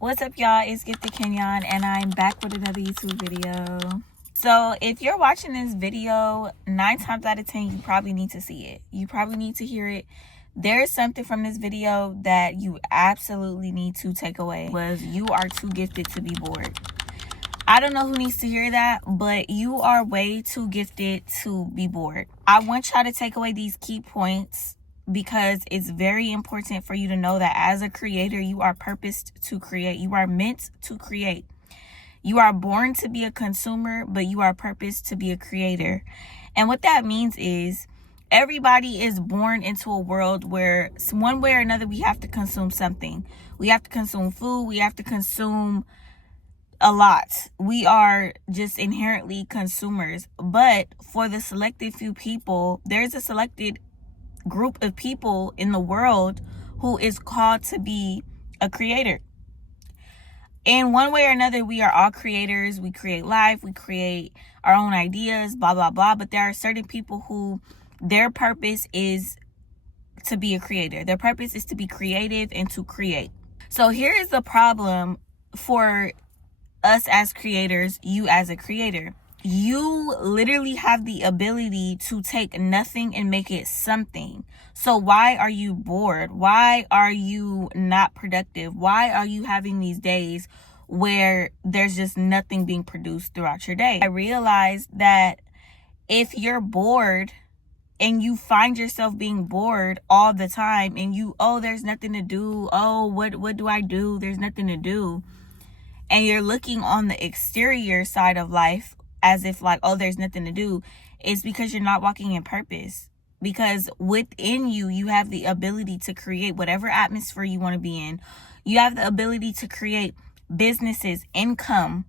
What's up, y'all? It's Gifted Kenyon, and I'm back with another YouTube video. So if you're watching this video, 9 times out of 10, you probably need to see it. You probably need to hear it. There's something from this video that you absolutely need to take away. Was you are too gifted to be bored. I don't know who needs to hear that, but you are way too gifted to be bored. I want y'all to take away these key points because it's very important for you to know that as a creator, you are purposed to create. You are meant to create. You are born to be a consumer, but you are purposed to be a creator. And what that means is everybody is born into a world where one way or another we have to consume something. We have to consume food. We have to consume a lot. We are just inherently consumers. But for the selected few people, there's a selected group of people in the world who is called to be a creator. In one way or another, we are all creators. We create life, we create our own ideas, blah blah blah. But there are certain people who their purpose is to be a creator. Their purpose is to be creative and to create. So here is the problem for us as creators, you as a creator. You literally have the ability to take nothing and make it something. So why are you bored? Why are you not productive? Why are you having these days where there's just nothing being produced throughout your day? I realized that if you're bored and you find yourself being bored all the time and there's nothing to do. What do I do? There's nothing to do. And you're looking on the exterior side of life as if like, there's nothing to do. It's because you're not walking in purpose. Because within you, you have the ability to create whatever atmosphere you want to be in. You have the ability to create businesses, income,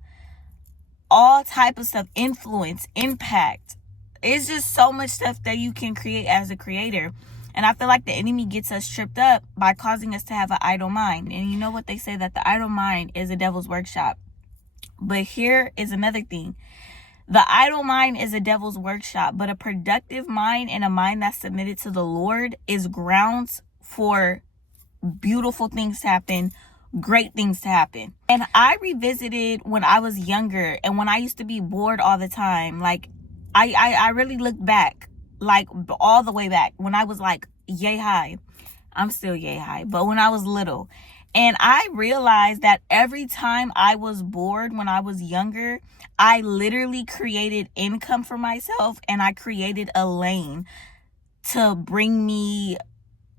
all type of stuff, influence, impact. It's just so much stuff that you can create as a creator. And I feel like the enemy gets us tripped up by causing us to have an idle mind. And you know what they say, that the idle mind is a devil's workshop. But here is another thing. The idle mind is a devil's workshop, but a productive mind and a mind that's submitted to the Lord is grounds for beautiful things to happen, great things to happen. And I revisited when I was younger and when I used to be bored all the time. Like I really look back, like all the way back when I was like yay high. I'm still yay high, but when I was little. And I realized that every time I was bored when I was younger, I literally created income for myself and I created a lane to bring me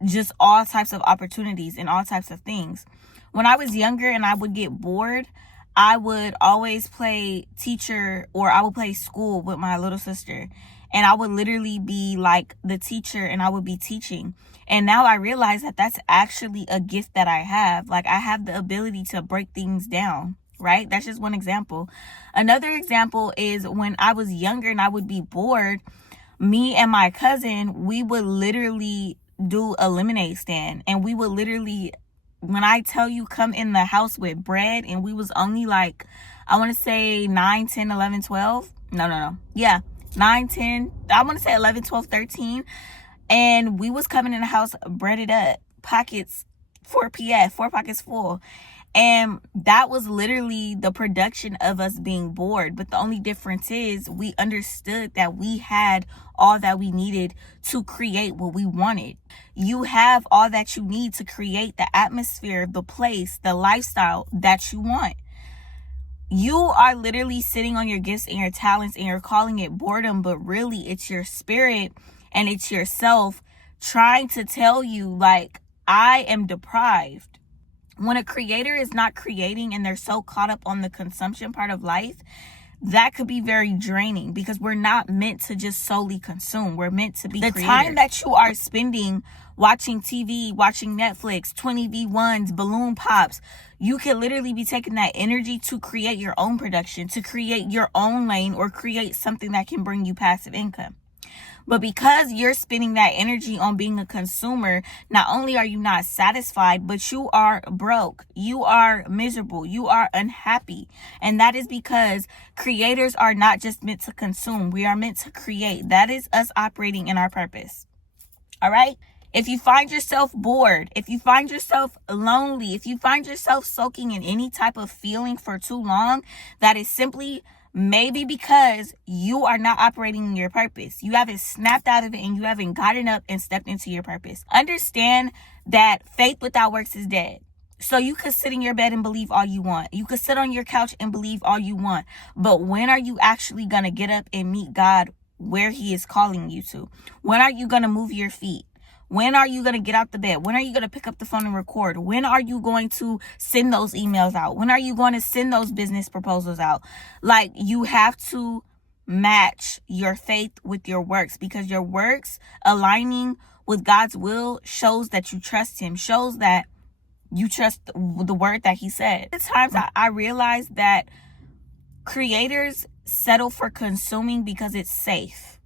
just all types of opportunities and all types of things. When I was younger and I would get bored, I would always play teacher, or I would play school with my little sister. And I would literally be like the teacher and I would be teaching. And now I realize that that's actually a gift that I have. Like I have the ability to break things down, right? That's just one example. Another example is when I was younger and I would be bored, me and my cousin, we would literally do a lemonade stand. And we would literally, when I tell you, come in the house with bread, and we was only like, I want to say 9, 10, 11, 12. No. Yeah. 9, 10, I want to say 11, 12, 13. And we was coming in the house breaded up, pockets 4 pockets full. And that was literally the production of us being bored. But the only difference is we understood that we had all that we needed to create what we wanted. You have all that you need to create the atmosphere, the place, the lifestyle that you want. You are literally sitting on your gifts and your talents and you're calling it boredom, but really it's your spirit and it's yourself trying to tell you like, I am deprived. When a creator is not creating and they're so caught up on the consumption part of life, that could be very draining because we're not meant to just solely consume. We're meant to be creators. Time that you are spending watching TV, watching Netflix, 20v1s, balloon pops, you could literally be taking that energy to create your own production, to create your own lane, or create something that can bring you passive income. But because you're spending that energy on being a consumer, not only are you not satisfied, but you are broke. You are miserable. You are unhappy. And that is because creators are not just meant to consume. We are meant to create. That is us operating in our purpose. All right. If you find yourself bored, if you find yourself lonely, if you find yourself soaking in any type of feeling for too long, that is simply maybe because you are not operating in your purpose. You haven't snapped out of it and you haven't gotten up and stepped into your purpose. Understand that faith without works is dead. So you could sit in your bed and believe all you want. You could sit on your couch and believe all you want. But when are you actually going to get up and meet God where he is calling you to? When are you going to move your feet? When are you going to get out the bed? When are you going to pick up the phone and record? When are you going to send those emails out? When are you going to send those business proposals out? Like, you have to match your faith with your works, because your works aligning with God's will shows that you trust him, shows that you trust the word that he said. At times I realized that creators settle for consuming because it's safe.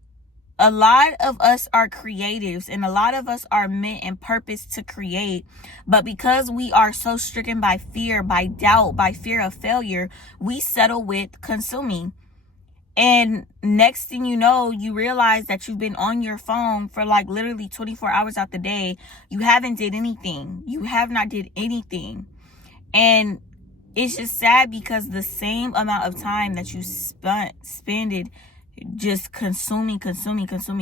A lot of us are creatives and a lot of us are meant and purposed to create. But because we are so stricken by fear, by doubt, by fear of failure, we settle with consuming. And next thing you know, you realize that you've been on your phone for like literally 24 hours out the day. You haven't did anything. You have not did anything. And it's just sad because the same amount of time that you spended just consuming,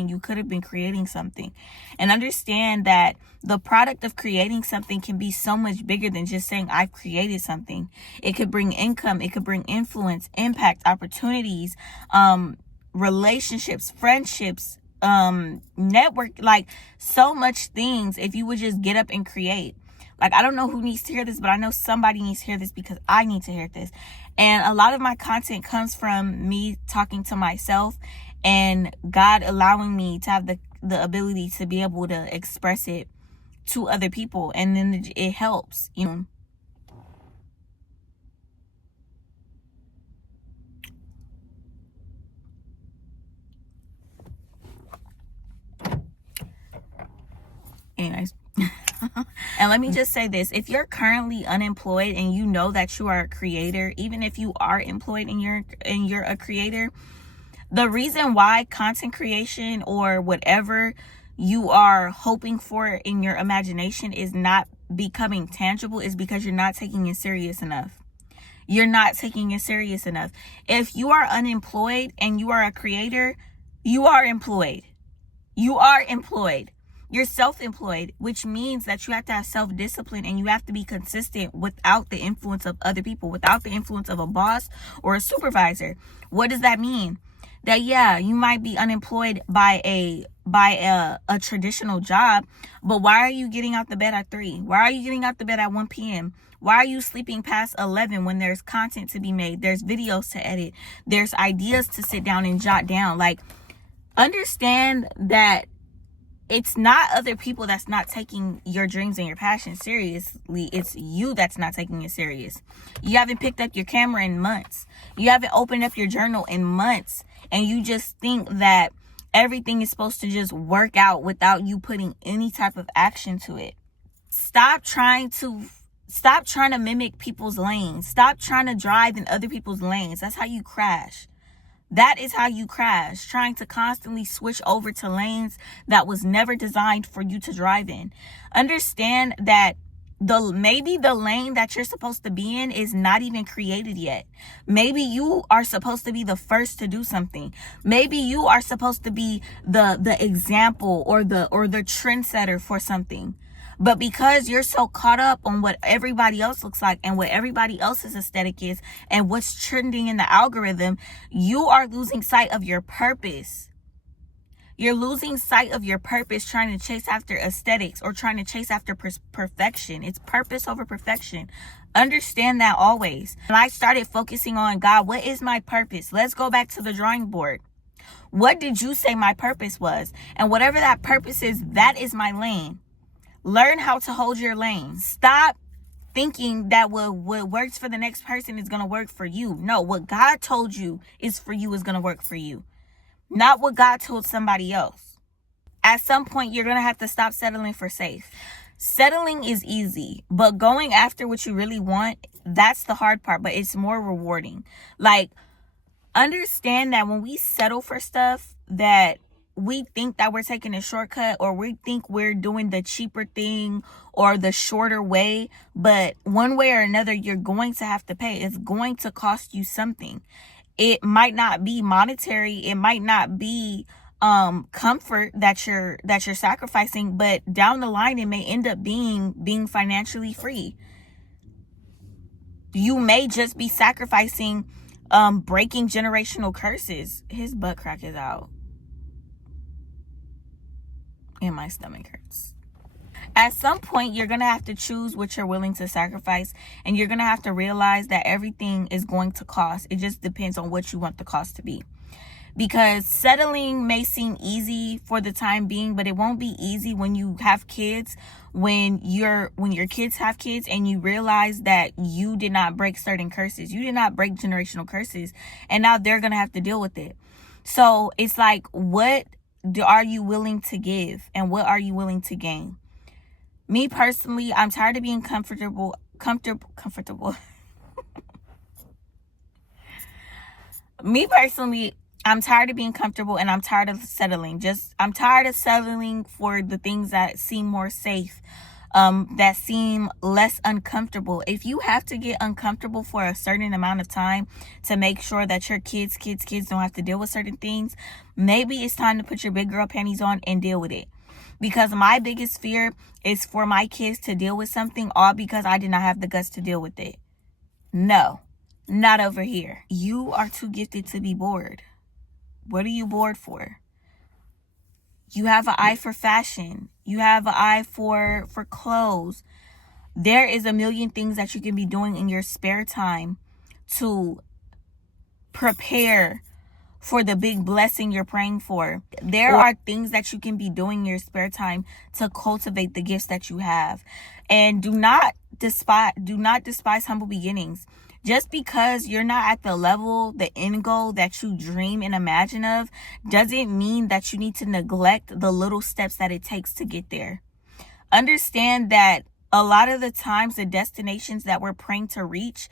you could have been creating something. And understand that the product of creating something can be so much bigger than just saying I've created something. It could bring income, it could bring influence, impact, opportunities, relationships, friendships, network, like so much things if you would just get up and create. Like, I don't know who needs to hear this, but I know somebody needs to hear this because I need to hear this. And a lot of my content comes from me talking to myself and God allowing me to have the ability to be able to express it to other people. And then it helps, you know. Anyways. And let me just say this. If you're currently unemployed and you know that you are a creator, even if you are employed and you're a creator, the reason why content creation or whatever you are hoping for in your imagination is not becoming tangible is because you're not taking it serious enough. You're not taking it serious enough. If you are unemployed and you are a creator, you are employed. You are employed. You're self-employed, which means that you have to have self-discipline and you have to be consistent without the influence of other people, without the influence of a boss or a supervisor. What does that mean? That, yeah, you might be unemployed by a traditional job, but why are you getting out the bed at 3? Why are you getting out the bed at 1 p.m.? Why are you sleeping past 11 when there's content to be made? There's videos to edit. There's ideas to sit down and jot down. Like, understand that it's not other people that's not taking your dreams and your passion seriously. It's you that's not taking it serious. You haven't picked up your camera in months. You haven't opened up your journal in months. And you just think that everything is supposed to just work out without you putting any type of action to it. Stop trying to mimic people's lanes. Stop trying to drive in other people's lanes. That's how you crash. That is how you crash, trying to constantly switch over to lanes that was never designed for you to drive in. Understand that maybe the lane that you're supposed to be in is not even created yet. Maybe you are supposed to be the first to do something. Maybe you are supposed to be the example or the trendsetter for something. But because you're so caught up on what everybody else looks like and what everybody else's aesthetic is and what's trending in the algorithm, you are losing sight of your purpose. You're losing sight of your purpose trying to chase after aesthetics or trying to chase after perfection. It's purpose over perfection. Understand that always. When I started focusing on, God, what is my purpose? Let's go back to the drawing board. What did you say my purpose was? And whatever that purpose is, that is my lane. Learn how to hold your lane. Stop thinking that what works for the next person is going to work for you. No, what God told you is for you is going to work for you. Not what God told somebody else. At some point, you're going to have to stop settling for safe. Settling is easy, but going after what you really want, that's the hard part, but it's more rewarding. Like, understand that when we settle for stuff that we think that we're taking a shortcut, or we think we're doing the cheaper thing or the shorter way, but one way or another, you're going to have to pay. It's going to cost you something. It might not be monetary, it might not be comfort that you're sacrificing, but down the line it may end up being financially free. You may just be sacrificing breaking generational curses. His butt crack is out and my stomach hurts. At some point, you're going to have to choose what you're willing to sacrifice, and you're going to have to realize that everything is going to cost. It just depends on what you want the cost to be. Because settling may seem easy for the time being, but it won't be easy when you have kids, when your kids have kids, and you realize that you did not break certain curses. You did not break generational curses, and now they're going to have to deal with it. So it's like, what are you willing to give, and what are you willing to gain? Me personally, I'm tired of being comfortable. Me personally, I'm tired of being comfortable, and I'm tired of settling. I'm tired of settling for the things that seem more safe, that seem less uncomfortable. If you have to get uncomfortable for a certain amount of time to make sure that your kids don't have to deal with certain things, maybe it's time to put your big girl panties on and deal with it. Because my biggest fear is for my kids to deal with something all because I did not have the guts to deal with it. No, not over here. You are too gifted to be bored. What are you bored for? You have an eye for fashion. You have an eye for clothes. There is a million things that you can be doing in your spare time to prepare for the big blessing you're praying for. There are things that you can be doing in your spare time to cultivate the gifts that you have. And do not despise humble beginnings. Just because you're not at the level, the end goal that you dream and imagine of, doesn't mean that you need to neglect the little steps that it takes to get there. Understand that a lot of the times the destinations that we're praying to reach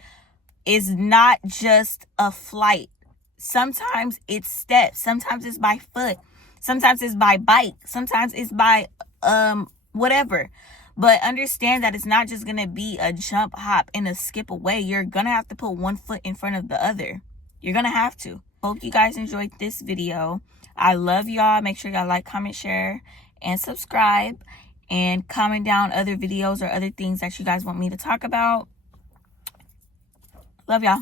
is not just a flight. Sometimes it's steps. Sometimes it's by foot. Sometimes it's by bike. Sometimes it's by whatever. But understand that it's not just going to be a jump, hop, and a skip away. You're going to have to put one foot in front of the other. You're going to have to. Hope you guys enjoyed this video. I love y'all. Make sure y'all like, comment, share, and subscribe. And comment down other videos or other things that you guys want me to talk about. Love y'all.